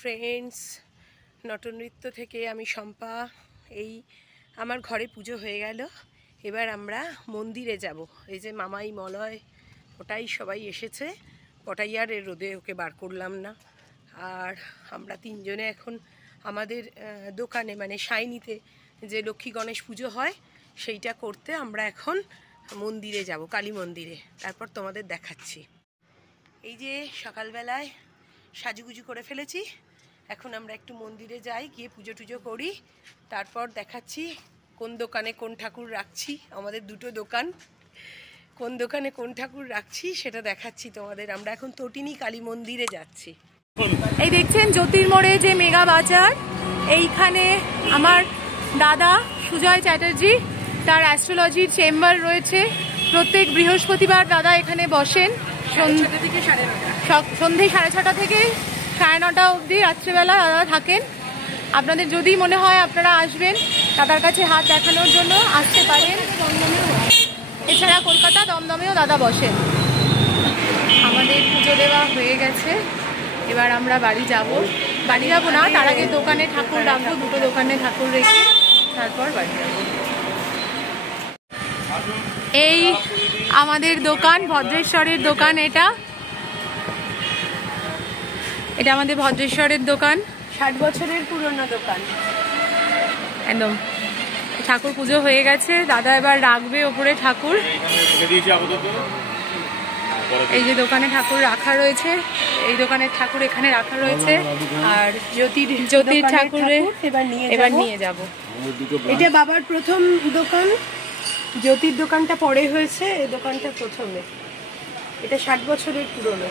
Friends, নটনৃত্য থেকে আমি শম্পা। এই আমার ঘরে পুজো হয়ে গেল, এবার আমরা মন্দিরে যাব। এই যে মামাই মলয় ওটাই সবাই এসেছে, ওটাই আর রোদে ওকে বার করলাম না। আর আমরা তিনজনে এখন আমাদের দোকানে মানে শাইনিতে যে লক্ষ্মী গণেশ পুজো হয় সেইটা করতে আমরা এখন মন্দিরে যাব, কালী মন্দিরে। তারপর তোমাদের দেখাচ্ছি। এই যে সকালবেলায় সাজুগুজু করে ফেলেছি, এখন আমরা একটু মন্দিরে যাই, গিয়ে পুজো টুজো করি, তারপর দেখাচ্ছি কোন দোকানে কোন ঠাকুর রাখছি। আমাদের দুটো দোকান, কোন দোকানে কোন ঠাকুর রাখছি সেটা দেখাচ্ছি তোমাদের। আমরা এখন তটিনী কালী মন্দিরে যাচ্ছি। এই দেখছেন জ্যোতির্মোড়ে যে মেগা বাজার, এইখানে আমার দাদা সুজয় চ্যাটার্জি, তার অ্যাস্ট্রোলজির চেম্বার রয়েছে। প্রত্যেক বৃহস্পতিবার দাদা এখানে বসেন সন্ধে 6:30 থেকে 9:30 অবধি রাত্রেবেলা দাদা থাকেন। আপনাদের যদি মনে হয় আপনারা আসবেন দাদার কাছে হাত দেখানোর জন্য, আসতে পারেন। এছাড়া কলকাতা দমদমেও দাদা বসেন। আমাদের পুজো দেওয়া হয়ে গেছে, এবার আমরা বাড়ি যাব না, তার আগে দোকানে ঠাকুর রাখবো, দুটো দোকানে ঠাকুর রেখে তারপর বাড়ি যাব। এই আমাদের দোকান, ভদ্রেশ্বরের দোকান। এটা আমাদের ভদ্রেশ্বরের দোকান, 60 বছরের পুরনো দোকান একদম। ঠাকুর পুজো হয়ে গেছে, দাদা এবার রাখবে ওপরে ঠাকুর। এই যে দোকানে ঠাকুর রাখা রয়েছে, এই দোকানের ঠাকুর এখানে রাখা রয়েছে। আর জ্যোতির ঠাকুরের এবার নিয়ে যাব। এটা বাবার প্রথম দোকান, জ্যোতির দোকানটা পরে হয়েছে, এই দোকানটা প্রথমে। এটা 60 বছরের পুরনো।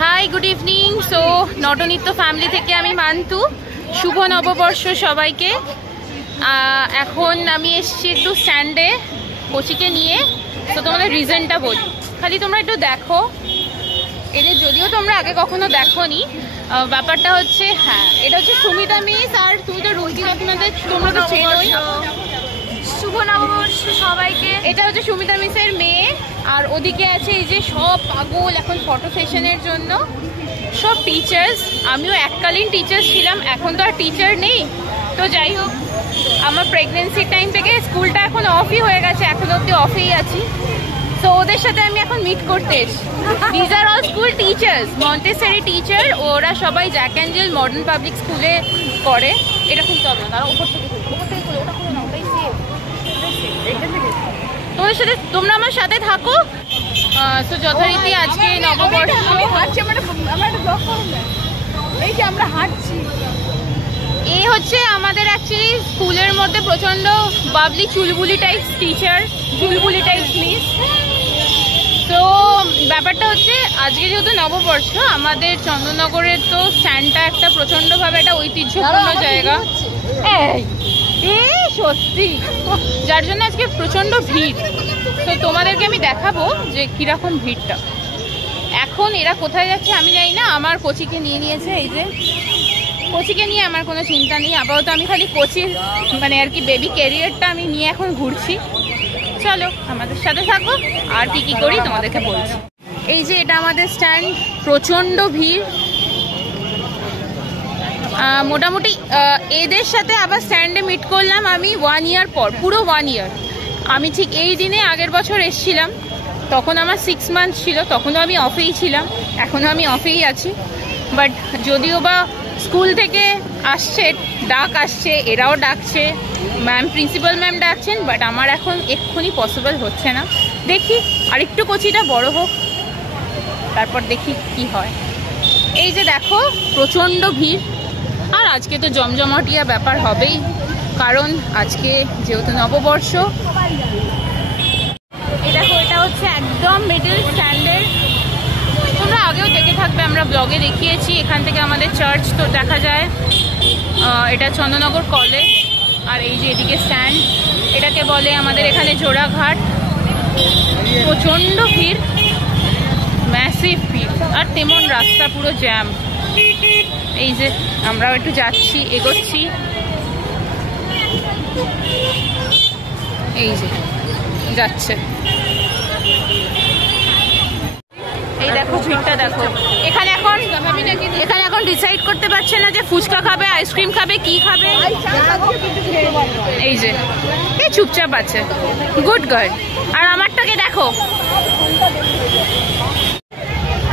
Hi, good evening. So Natnritya family থেকে আমি মান্তু। শুভ নববর্ষ সবাইকে। এখন আমি এসেছি একটু স্ট্যান্ডে কোচিকে নিয়ে। তো তোমাদের রিজনটা বলি, খালি তোমরা একটু দেখো। এদের যদিও তোমরা আগে কখনো দেখোনি, ব্যাপারটা হচ্ছে, হ্যাঁ, এটা হচ্ছে সুমিতা মিস। আর তুমি তো রুচি, তোমরা তো চেনোই। শুভ নববর্ষ সবাইকে। এটা হচ্ছে সুমিতা মিসের মেয়ে। আর ওদিকে আছে এই যে সব পাগল এখন ফটো সেশনের জন্য, সব টিচার্স। আমিও এককালীন টিচার ছিলাম, এখন তো আর টিচার নেই। তো যাই হোক, আমার প্রেগনেন্সির টাইম থেকে স্কুলটা এখন অফই হয়ে গেছে, এখন অব্দি অফেই আছি। তো ওদের সাথে আমি এখন মিট করতে এসেছি। These are all school teachers, Montessori teacher. ওরা সবাই Jack and zeal modern public স্কুলে করে। এরকম চল না, তারা উপর থেকে ওটা খুলে না, ওটাই সেফ। তোমাদের সাথে, তোমরা আমার সাথে থাকো। তো যথারীতি আজকে নববর্ষ। এই যে আমরা হাঁটছি, এই হচ্ছে আমাদের অ্যাকচুয়ালি স্কুলের মধ্যে প্রচন্ড বাবলি চুলবুলি টাইপ টিচার, চুলবুলি টাইপ মিস। তো ব্যাপারটা হচ্ছে আজকে যেহেতু নববর্ষ, আমাদের চন্দননগরের তো স্ট্যান্ডটা একটা প্রচন্ডভাবে একটা ঐতিহ্যপূর্ণ জায়গা, সত্যি, যার জন্য আজকে প্রচন্ড ভিড়। তো তোমাদেরকে আমি দেখাবো যে কিরকম ভিড়টা। এখন এরা কোথায় যাচ্ছে আমি জানি না, আমার কোচিকে নিয়ে নিয়েছে। এই যে কোচিকে নিয়ে আমার কোনো চিন্তা নেই আপাতত, আমি খালি কোচির মানে আর কি বেবি ক্যারিয়ারটা আমি নিয়ে এখন ঘুরছি। চলো আমাদের সাথে থাকো, আর কি করি তোমাদেরকে বলছি। এই যে এটা আমাদের স্ট্যান্ড, প্রচন্ড ভিড়। মোটামুটি এদের সাথে আবার স্ট্যান্ডে মিট করলাম আমি 1 ইয়ার পর, পুরো 1 ইয়ার। আমি ঠিক এই দিনে আগের বছর এসেছিলাম, তখন আমার 6 মান্থ ছিল, তখনও আমি অফেই ছিলাম, এখনও আমি অফেই আছি। বাট যদিও বা স্কুল থেকে আসছে, ডাক আসছে, এরাও ডাকছে, ম্যাম, প্রিন্সিপাল ম্যাম ডাকছেন, বাট আমার এখন এক্ষুনি পসিবল হচ্ছে না। দেখি আরেকটু কোচিটা বড় হোক, তারপর দেখি কি হয়। এই যে দেখো প্রচণ্ড ভিড়। আর আজকে তো জমজমাটিয়া ব্যাপার হবেই, কারণ আজকে যেহেতু নববর্ষ। এই দেখো, এটা হচ্ছে একদম মিডল স্ট্যান্ডের, তোমরা আগেও দেখে থাকবে, আমরা ব্লগে দেখিয়েছি। এখান থেকে আমাদের চার্চ তো দেখা যায়। এটা চন্দননগর কলেজ। আর এই যে এদিকে স্ট্যান্ড, এটাকে বলে আমাদের এখানে জোড়াঘাট। প্রচণ্ড ভিড়, ম্যাসিভ ভিড়, আর তেমন রাস্তা পুরো জ্যাম। এই যে আমরাও একটু যাচ্ছি, এগোচ্ছি। এই যে যাচ্ছে, এই দেখো ভিড়টা দেখো। এখানে এখন এখন ডিসাইড করতে পারছে না যে ফুচকা খাবে, আইসক্রিম খাবে, কি খাবে। এই যে এই চুপচাপ আছে, গুড গার্ল। আর আমারটাকে দেখো,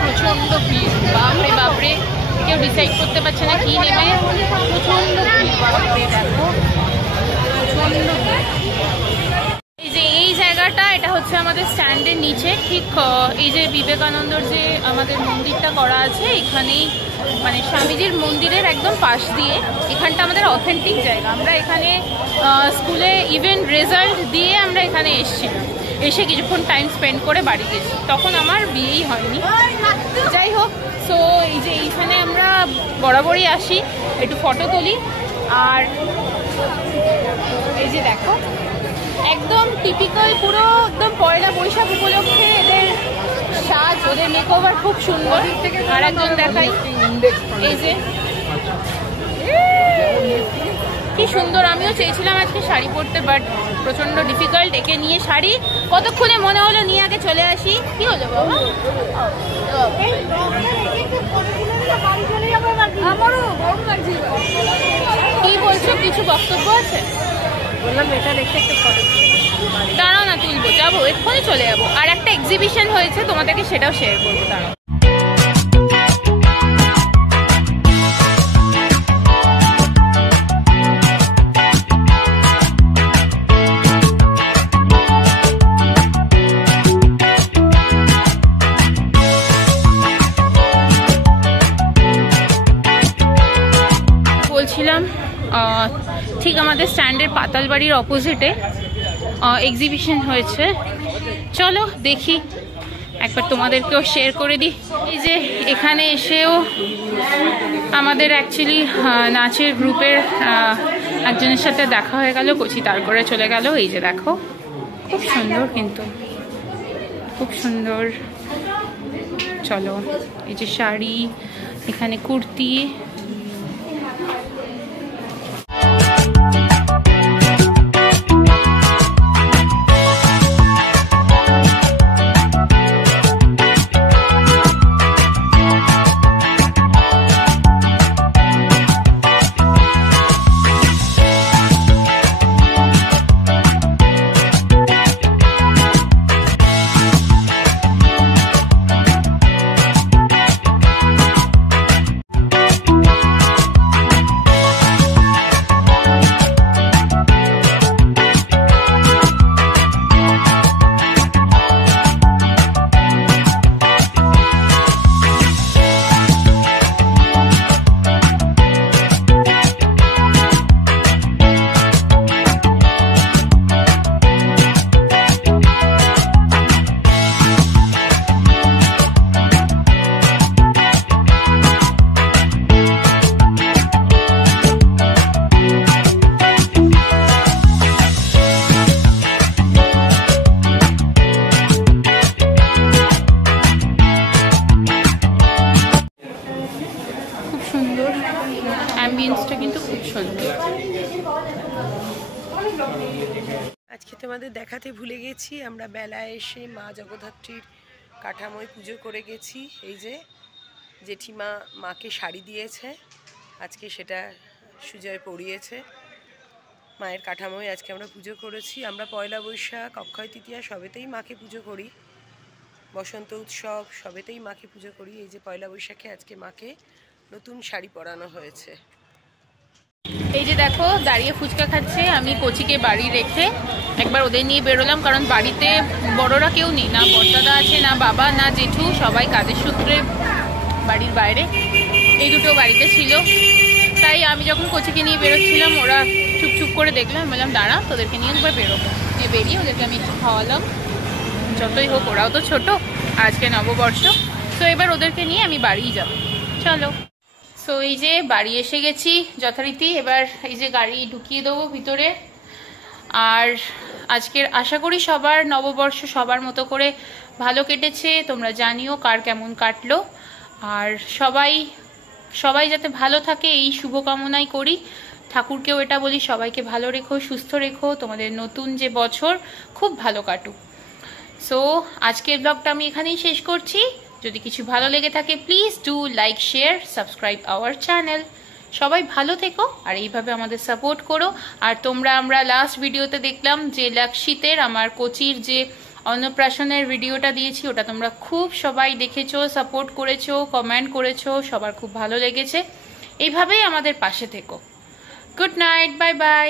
প্রচন্ড ভিড়, বাপরে বাপরে, কেউ ডিসাইড করতে পারছে না কি নেবে, প্রচন্ড ভিড়, বাপরে দেখো প্রচন্ড ভিড়। এই যে এই জায়গাটা, এটা হচ্ছে আমাদের স্ট্যান্ডের নিচে, ঠিক এই যে বিবেকানন্দর যে আমাদের মন্দিরটা করা আছে এখানেই, মানে স্বামীজির মন্দিরের একদম পাশ দিয়ে। এখানটা আমাদের অথেন্টিক জায়গা। আমরা এখানে স্কুলে ইভেন্ট রেজাল্ট দিয়ে আমরা এখানে এসেছিলাম, এসে কিছুক্ষণ টাইম স্পেন্ড করে বাড়ি গেছি। তখন আমার বিয়েই হয়নি, যাই হোক। সো এই যে এইখানে আমরা বরাবরই আসি, একটু ফটো তুলি। আর এই যে দেখো, একদম টিপিক্যাল, পুরো একদম পয়লা বৈশাখ উপলক্ষে এদের সাজ, ওদের মেকওভার খুব সুন্দর। আর একজন দেখাই, এই যে কি সুন্দর। আমিও চেয়েছিলাম আজকে শাড়ি পরতে, বাট প্রচন্ড ডিফিকাল্ট। একে নিয়ে শাড়ি কতক্ষণে মনে হলো নিয়ে আগে চলে আসি। কি হলো বাবা? কি বলছো, কিছু বক্তব্য আছে? বললাম এটা দেখতে একটা ফটো, দাঁড়াও না, তুলবো, যাবো, এক্ষুনি চলে যাবো। আর একটা এক্সিবিশন হয়েছে, তোমাদেরকে সেটাও শেয়ার করবো, দাঁড়াও। বলছিলাম ঠিক আমাদের স্ট্যান্ডের পাতালবাড়ির অপোজিটে এক্সিবিশন হয়েছে, চলো দেখি, একবার তোমাদেরকেও শেয়ার করে দিই। এই যে এখানে এসেও আমাদের অ্যাকচুয়ালি নাচের গ্রুপের একজনের সাথে দেখা হয়ে গেল, কচি তারপরে চলে গেল। এই যে দেখো, খুব সুন্দর, কিন্তু খুব সুন্দর। চলো, এই যে শাড়ি, এখানে কুর্তি, অ্যাম্বিয়েন্সটা কিন্তু খুব সুন্দর। আজকে তোমাদের দেখাতে ভুলে গেছি, আমরা বেলায় এসে মা জগদ্ধাত্রীর কাঠামোয় পুজো করে গেছি। এই যে জেঠিমা মাকে শাড়ি দিয়েছে, আজকে সেটা সুজয় পরিয়েছে। মায়ের কাঠামোয় আজকে আমরা পুজো করেছি। আমরা পয়লা বৈশাখ, অক্ষয় তৃতীয়া সবেতেই মাকে পুজো করি, বসন্ত উৎসব সবেতেই মাকে পুজো করি। এই যে পয়লা বৈশাখে আজকে মাকে নতুন শাড়ি পরানো হয়েছে। এই যে দেখো, দাঁড়িয়ে ফুচকা খাচ্ছে। আমি কচিকে বাড়ি রেখে একবার ওদের নিয়ে বেরোলাম, কারণ বাড়িতে বড়রা কেউ নেই, না বড়দাদা আছে, না বাবা, না জেঠু, সবাই কাজের সূত্রে বাড়ির বাইরে। এই দুটো বাড়িতে ছিল, তাই আমি যখন কচিকে নিয়ে বেরোচ্ছিলাম ওরা চুপ করে দেখলাম, বললাম দাঁড়া, তোদেরকে নিয়ে একবার বেরোবো। বেরিয়ে ওদেরকে আমি একটু খাওয়ালাম, যতই হোক ওরাও তো ছোট, আজকে নববর্ষ। তো এবার ওদেরকে নিয়ে আমি বাড়িই যাব, চলো। সো এই যে বাড়ি এসে গেছি যথারীতি। এবার এই যে গাড়ি ঢুকিয়ে দেবো ভিতরে। আর আজকের আশা করি সবার নববর্ষ সবার মতো করে ভালো কেটেছে। তোমরা জানিও কার কেমন কাটলো। আর সবাই যাতে ভালো থাকে এই শুভকামনাই করি। ঠাকুরকেও এটা বলি, সবাইকে ভালো রেখো, সুস্থ রেখো, তোমাদের নতুন যে বছর খুব ভালো কাটুক। সো আজকের ব্লগটা আমি এখানেই শেষ করছি। যদি কিছু ভালো লেগে থাকে please do like share subscribe our channel. সবাই ভালো থেকো আর এইভাবে আমাদের সাপোর্ট করো। আর আমরা লাস্ট ভিডিওতে দেখলাম যে লাক্ষিতের আমার কোচির যে অন্নপ্রাশনের ভিডিওটা দিয়েছি, ওটা তোমরা খুব সবাই দেখেছো, সাপোর্ট করেছো, কমেন্ট করেছো, সবার খুব ভালো লেগেছে। এইভাবেই আমাদের পাশে থেকো। Good night, bye bye.